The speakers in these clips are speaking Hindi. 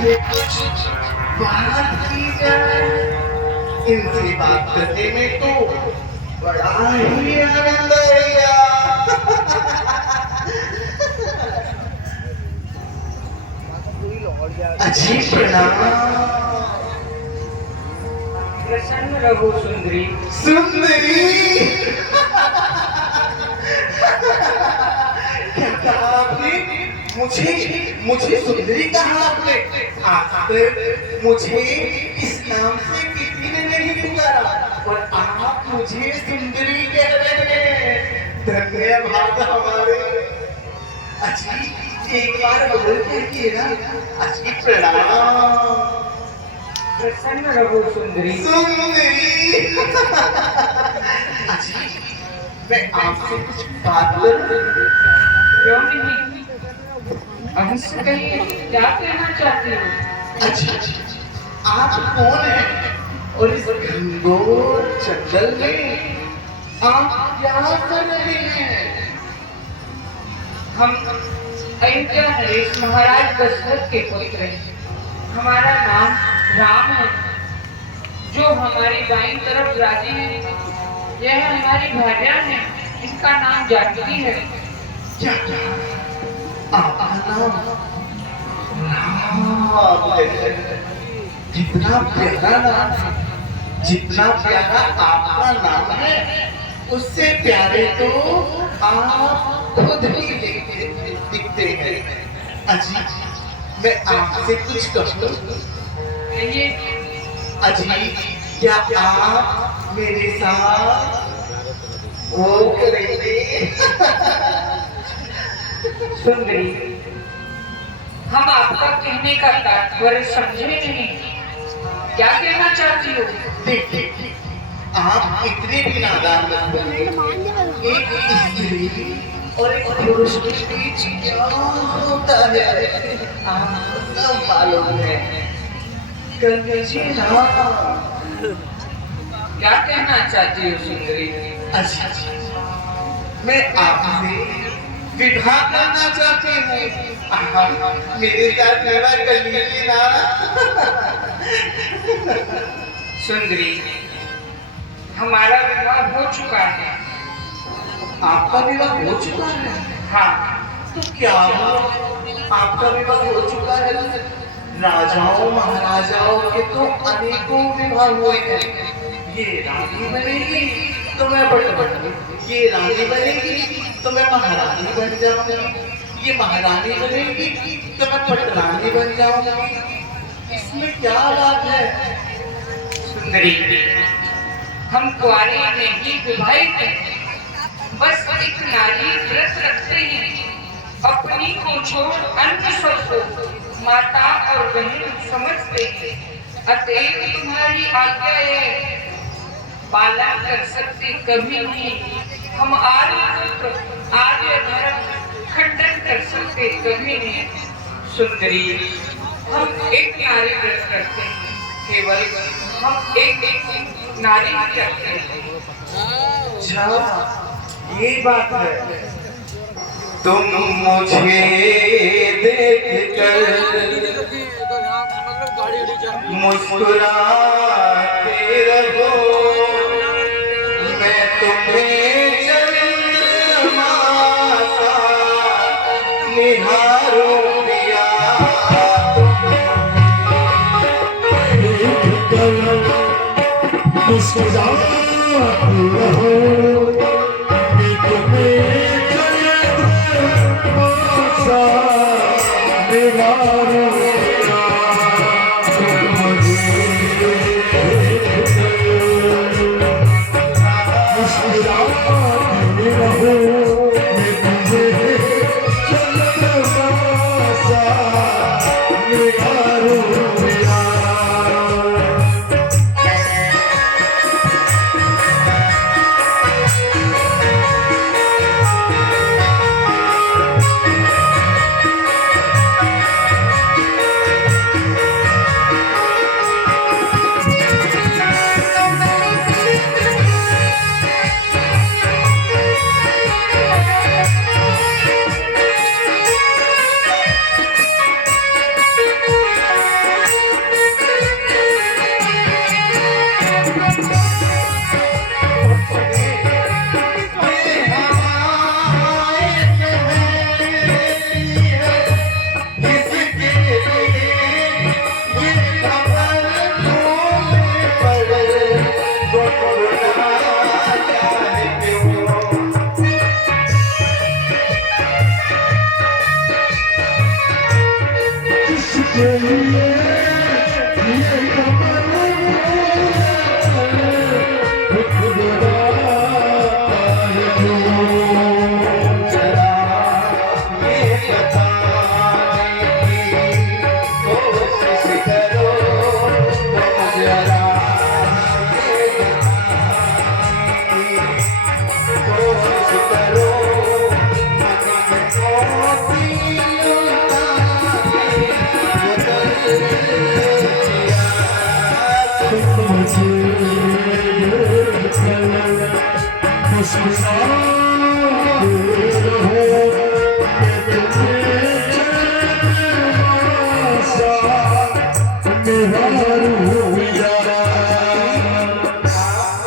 आपसे कुछ बात की जाए। इनसे बात करने में तो बड़ा ही आनंद आएगा। अच्छी प्रणाम। प्रसन्न रहो सुंदरी। सुंदरी क्या कहा आपने? मुझे मुझे सुंदरी कहा आपने? आज तक मुझे इस नाम से किसी ने नहीं पुकारा और आप मुझे सुंदरी कह रहे हैं। धन्यवाद हमारे। अच्छी एक बार बोल के ना। अच्छी प्रणाम। प्रसन्न रहो सुंदरी। सुंदरी अच्छी मैं आपसे कुछ बात करूं? क्यों नहीं? अवश्य कहिए, क्या कहना चाहती हो? अच्छा आप कौन हैं और इस घनघोर जंगल में आप क्या कर रहे हैं? हम अयोध्या नरेश महाराज दशरथ के पुत्र हैं। हमारा नाम राम है। जो हमारी दाईं तरफ राजी है, यह हमारी भार्या है। इसका नाम जानकी है। क्या आपका नाम राम है? कितना प्यारा नाम है। जितना प्यारा आपका नाम है उससे प्यारे तो आप खुद ही दिखते हैं। अजी मैं आपसे कुछ कहूं? कहिए। अजी क्या आप मेरे साथ वो करेंगे? सुंदरी, हम आपका कहने का तात्पर्य समझे नहीं। क्या कहना चाहती हो? देखिए आप इतने भी नादान मत बनिए। एक स्त्री और एक पुरुष के बीच क्या होता है आपको मालूम है। गंगेजी राम क्या कहना चाहती हो सुंदरी? अच्छा मैं आपसे विवाह करना चाहती हूँ। मेरे साथ विवाह कर लीजिए ना। सुंदरी, हमारा विवाह हो चुका है। आपका विवाह हो चुका है? हाँ। तो क्या हुआ? आपका विवाह हो चुका है। राजाओं महाराजाओं के तो अनेकों विवाह हुए हैं। ये रानी बनेगी तो मैं बड़ी, ये रानी बनेगी तो मैं महारानी बन जाऊंगी, ये महारानी बनेगी तो मैं पटरानी बन जाऊंगी। इसमें क्या बात है? सुंदरी, हम कुआरे नहीं विवाहित हैं। बस एक नारी व्रत रखते हैं। अपनी को छोड़ अन्य सबको माता और बहन समझते हैं। अतएव तुम्हारी आज्ञा है, पालन कर सकते कभी नहीं। हम आर्य धर्म खंडन कर सकते कभी नहीं। सुंदरी, हम एक नारी व्रत करते हैं। केवल हम एक नारी करते हैं। अच्छा ये बात है। तुम मुझे देखकर मुस्कुराते रहो, मैं तुम्हें चंद्रमा सा निहारूंगा। मुस्कुराते रहो, मैं तुम्हें चंद्रमा सा निहारूंगा।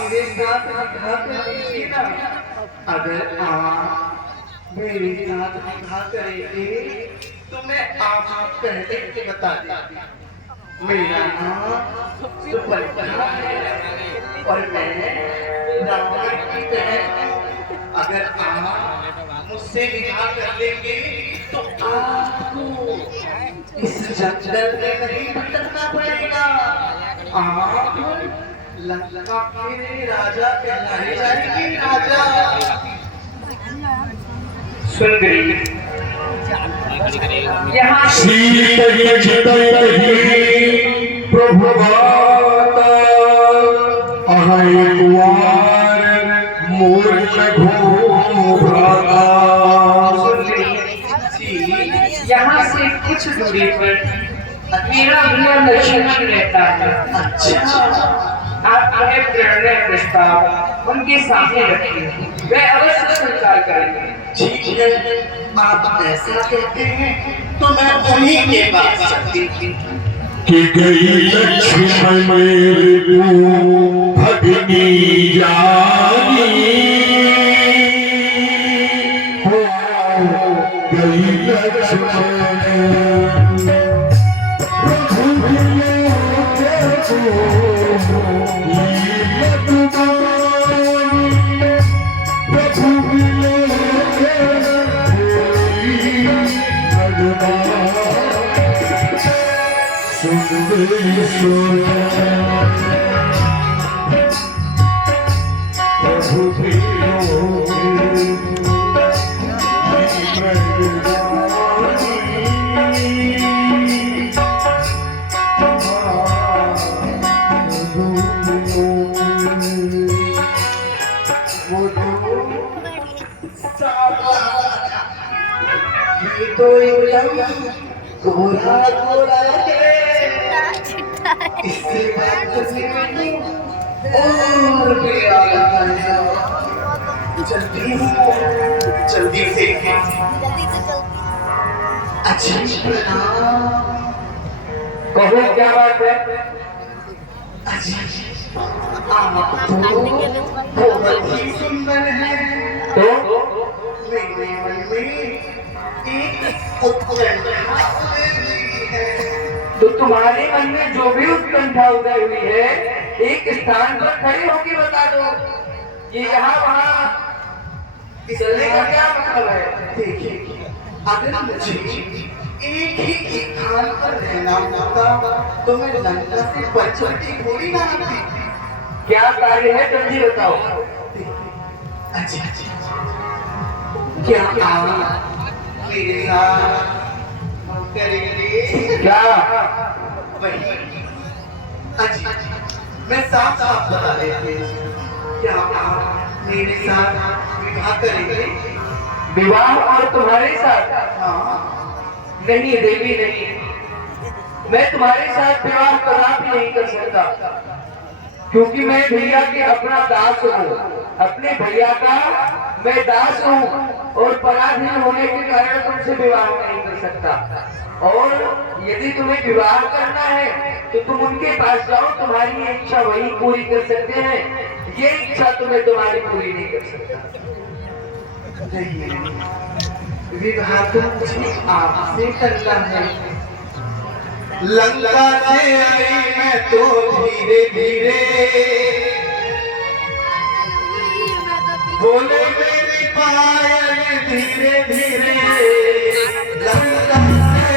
मेरे साथ निभा करेंगे ना, अगर आप मेरे साथ निभा करेंगे तो मैं आपको पहले ही बता देती, मेरा नाम सुपर्णा है और मैं रावण की बहन। अगर आप मुझसे विवाह कर लेंगे तो आपको इस जंगल में नहीं भटकना पड़ेगा, आप लंका के राजा कहलाए जाएंगे, राजा। सुंदरी यहाँ प्रभु माता अहै कुंवर मूर्ख घोभ्राता। यहाँ से कुछ दूरी पर मेरा भैया लक्ष्मण रहता है। अच्छा, आप उन्हें प्रेरणा प्रस्ताव उनके सामने रखिए, वे अवश्य स्वीकार करेंगे। ठीक है, आप ऐसा कहते हैं तो मैं उन्हीं के पास चलती थी। कि गई लक्ष्मण मेरे को भगनी जानी, हो गई लक्ष्मण तो एकदम गोरा गोरा है, इससे बात करने में और प्यार आता है। जल्दी से अच्छी प्रणाम। कहो क्या बात है? अच्छी आप तो बहुत ही सुंदर है, तो मेरे मन में एक उत्कंठा उदय हुई है। तो तुम्हारे मन में जो भी उत्कंठा उदय हुई है, एक स्थान पर खड़े होकर बता दो। ये यहाँ वहाँ चलने का क्या मतलब है? देखिए, अगर मुझे एक ही स्थान पर रहना होता तो मैं लंका से बचती थोड़ी ना आती। क्या कार्य है जल्दी बताओ। अच्छा, क्या आप मेरे साथ करेंगे? क्या? वही, अच्छा, मैं साफ साफ बता देती हूँ, क्या आप मेरे साथ विवाह करेंगे? विवाह और तुम्हारे साथ? हाँ। नहीं देवी नहीं, मैं तुम्हारे साथ विवाह कदापि नहीं कर सकता, क्योंकि मैं भैया के अपना दास हूँ, अपने भैया का मैं दास हूँ और पराधीन होने के कारण तुमसे विवाह नहीं कर सकता। और यदि तुम्हें विवाह करना है तो तुम उनके पास जाओ, तुम्हारी ये इच्छा वही पूरी कर सकते हैं, ये इच्छा तुम्हें तुम्हारी पूरी नहीं कर सकता। नहीं, विवाह तो मुझे आपसे करना है। लंका से आई मैं तो धीरे धीरे, बोले मेरी पायल धीरे धीरे, लंका से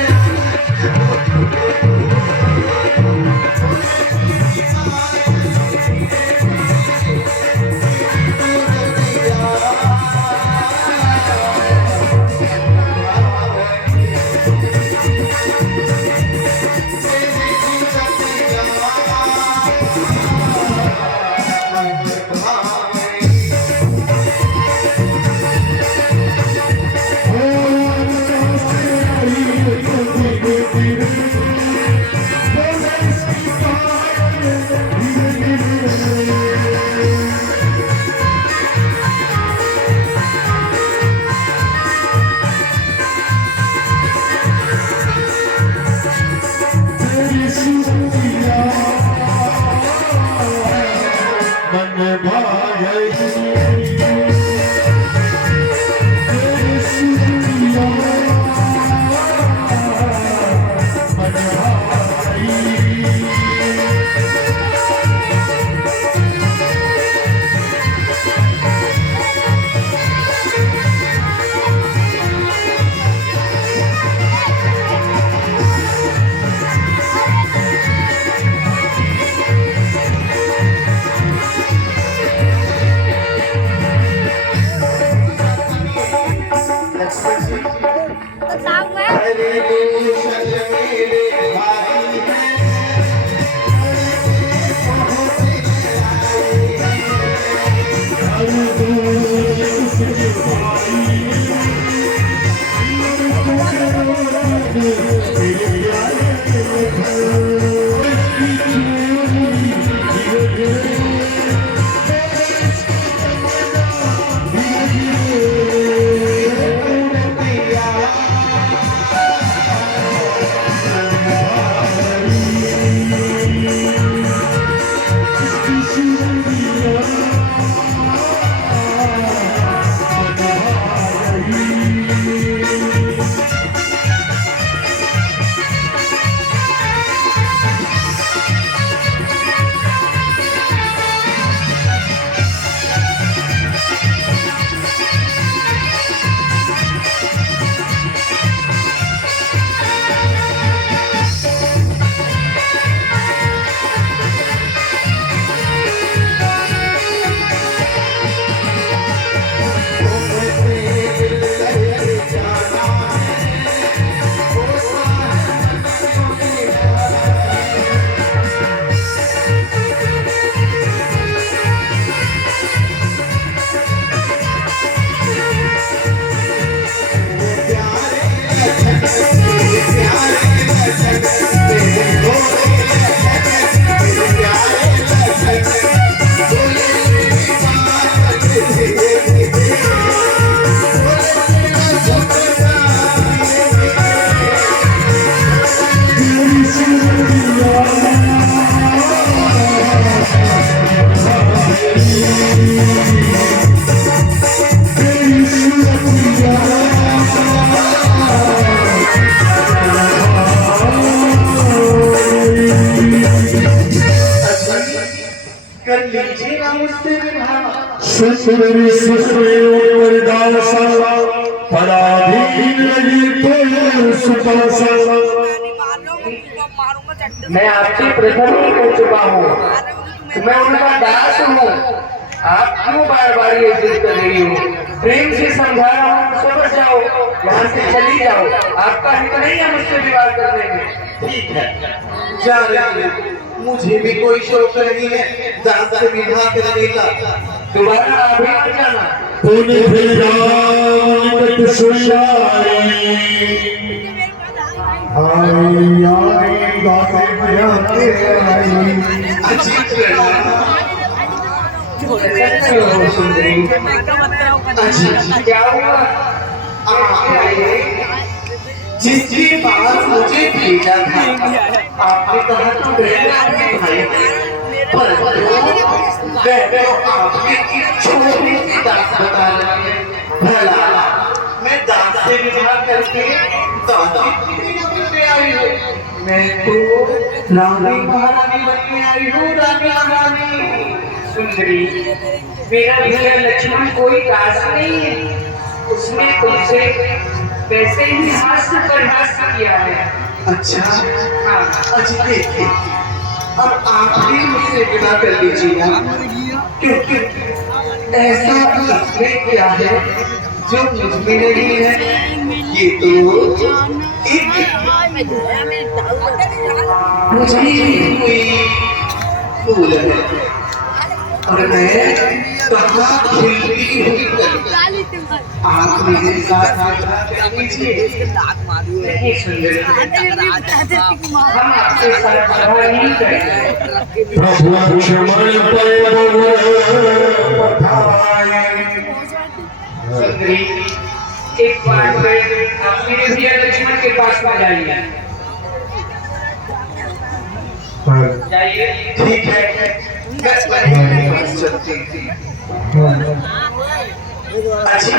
कर लीजिए ना मुझसे विवाह। सुंदरी सुश्री दासा पराधीन लगी तो सुपासा। मैं आपसे प्रथम ही कह चुका हूँ, मैं उनका दास हूँ। आप क्यों बार बार ये जिद कर रही हो? प्रेम से समझा रहा हूँ, समझ जाओ, यहाँ से चली जाओ। आपका हित नहीं है मुझसे विवाह करने में। ठीक है, जा रही हूँ। मुझे भी कोई शौक नहीं है दास से विवाह करने का। दोबारा अभी मत जाना। पुण्य निकट सुनाई आई आई गाते बजाते आई। अजीब लगा। सुंदरी अजीब क्या हुआ? जिसके पास मुझे भेजा था आपने कहा तो भाई पर आपने एक छोटी सी दास बता रही है। भला मैं दास से विवाह करके दासी बनने आई हूँ। मैं तो रानी महारानी बनने आई हूँ। रानी महारानी सुंदरी, मेरा भैया लक्ष्मण कोई दास नहीं है। उसने तुमसे वैसे ही हास्य पर हास्य किया है। अच्छा हाँ, अच्छा देखिए अब आप भी मुझसे विवाह कर लीजिएगा क्योंकि ऐसा इसमें क्या है जो मुझ में नहीं है। ये तो एक मुझे हुई फूल है और मैं कहाँ खिलती हुई कली। आप मेरे साथ विवाह कर लीजिए। नहीं सुंदरी, हम आपके साथ विवाह नहीं करेंगे। प्रभु लक्ष्मण सुंदरी, एक बार फिर आप मेरे भैया लक्ष्मण के पास में जाइए। जाइए। ठीक है मैं चलती थी। अच्छा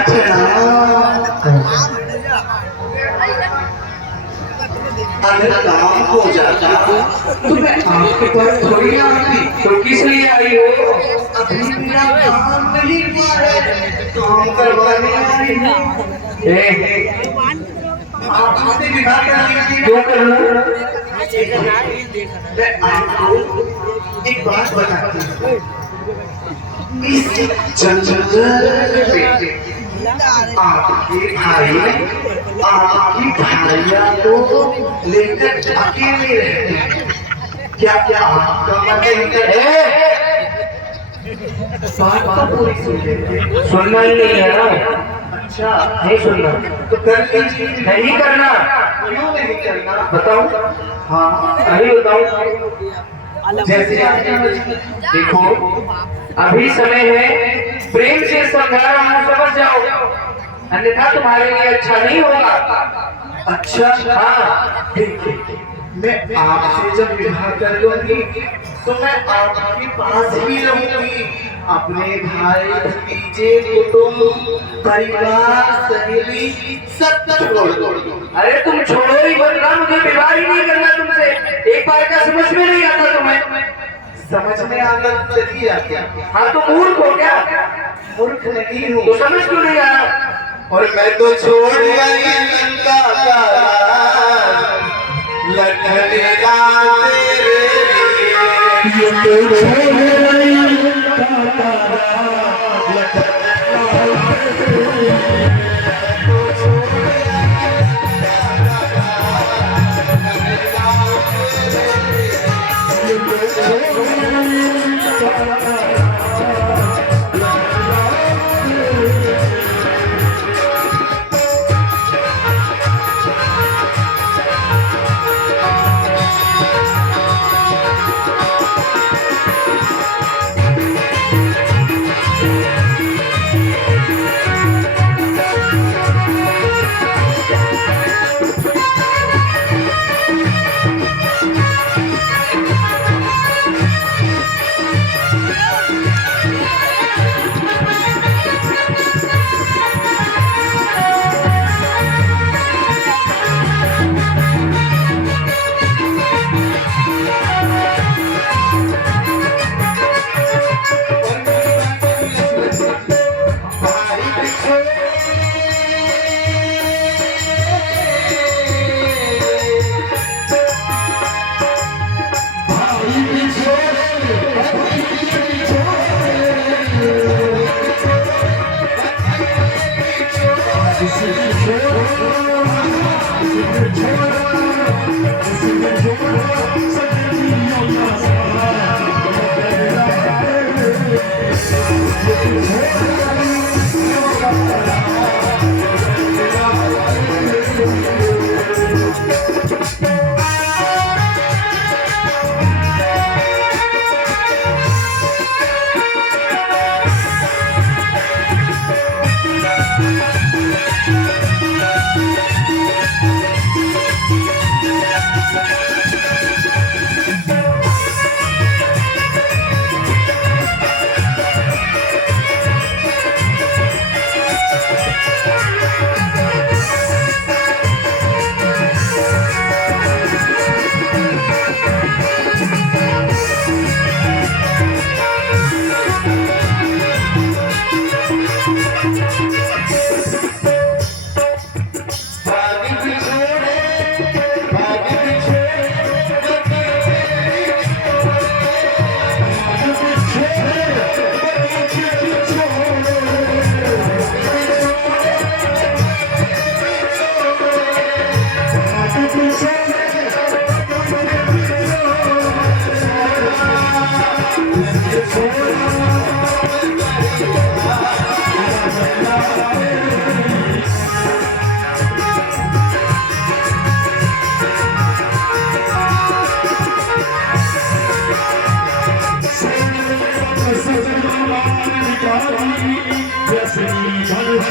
अगर काम हो जाता तो मैं आपके पास थोड़ी आती। तो किस लिए आई हो? अभी मेरा काम नहीं हुआ है, काम करवाने आई हूँ। आप मुझसे विवाह कर लीजिए। क्यों करूँ? मैं आपको एक बात बताती हूँ। इस जंगल में आपके भाई आपकी भाइया को लेकर अकेले रहते हैं। क्या क्या आपका मन नहीं करता? बात तो पूरी सुन लीजिए। सुनना ही नहीं है ना? अच्छा नहीं सुनना तो कर लीजिए। नहीं करना। क्यों नहीं करना? बताओ। हाँ अभी बताओ। जैसे आपने देखो, अभी समय है, प्रेम से समझा रहा हूँ, समझ जाओ, अन्यथा तुम्हारे लिए अच्छा नहीं होगा। अच्छा हाँ, देखिए मैं आपसे जब विवाह कर लूंगी तो मैं आपके पास ही रहूंगी। अपने भाई भतीजे कुटुंब परिवार सहेली सब छोड़ दूंगी। अरे तुम छोड़ो ही बदला, मुझे विवाह ही नहीं करना तुमसे। एक बार का समझ में नहीं आता तुम्हें? समझ में आना चाहिए क्या? हाँ तो मूर्ख हो क्या? मूर्ख नहीं हूँ। तो समझ क्यों नहीं आया? और मैं तो छोड़ आई लंका का लखन तेरे ये तो छोड़ रही का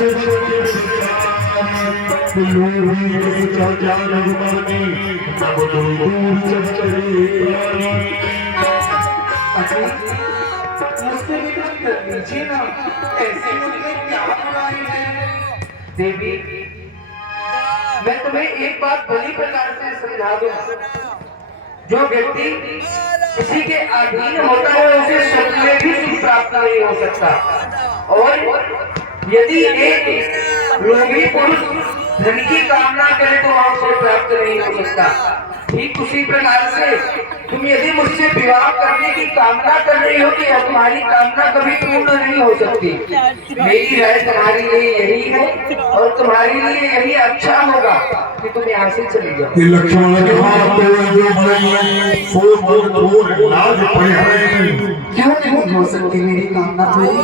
मुझसे भी कुछ कर लीजिए ना, ऐसे मुझे क्या बुराई है? देवी, मैं तुम्हें एक बात भली प्रकार से समझा दूं, जो व्यक्ति किसी के अधीन होता है उसे स्वर्ग में भी सुख प्राप्त नहीं हो सकता। और यदि एक लोभी पुरुष धन की कामना करे तो वह उसे प्राप्त नहीं हो सकता। ठीक उसी प्रकार से तुम यदि मुझसे विवाह करने की कामना कर रही हो कि तुम्हारी कामना कभी पूर्ण नहीं हो सकती। मेरी राय तुम्हारे लिए यही है और तुम्हारे लिए यही अच्छा होगा कि तुम यहाँ से चली जाओ। कि लक्ष्मण के हाथ में जो बड़ी सो मोर लाज पड़े हैं। क्यों नहीं हो सकती मेरी कामना पूरी?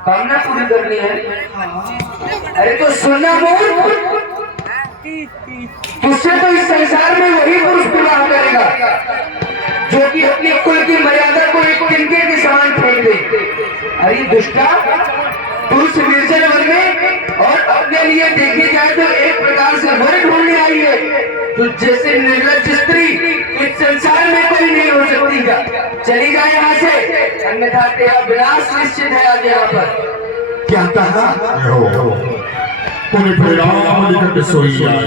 कामना पूरी करनी है? अरे तो सुनना बोल, तुझसे तो इस संसार में वही पुरुष विवाह करेगा जो कि अपनी कुल की मर्यादा को एक तिनके के समान फेंक दे। अरे दुष्टा, पुरुष निर्जन वन में और अपने लिए देखे जाए तो एक प्रकार से वर ढूंढने आई है, तो जैसे निर्लज्ज स्त्री इस संसार में कोई नहीं हो सकती का। चली जाए यहाँ से, अन्यथा तेरा विनाश निश्चित है आज यहाँ पर। क्या कहा? पुण्य राम निकट सोई आई।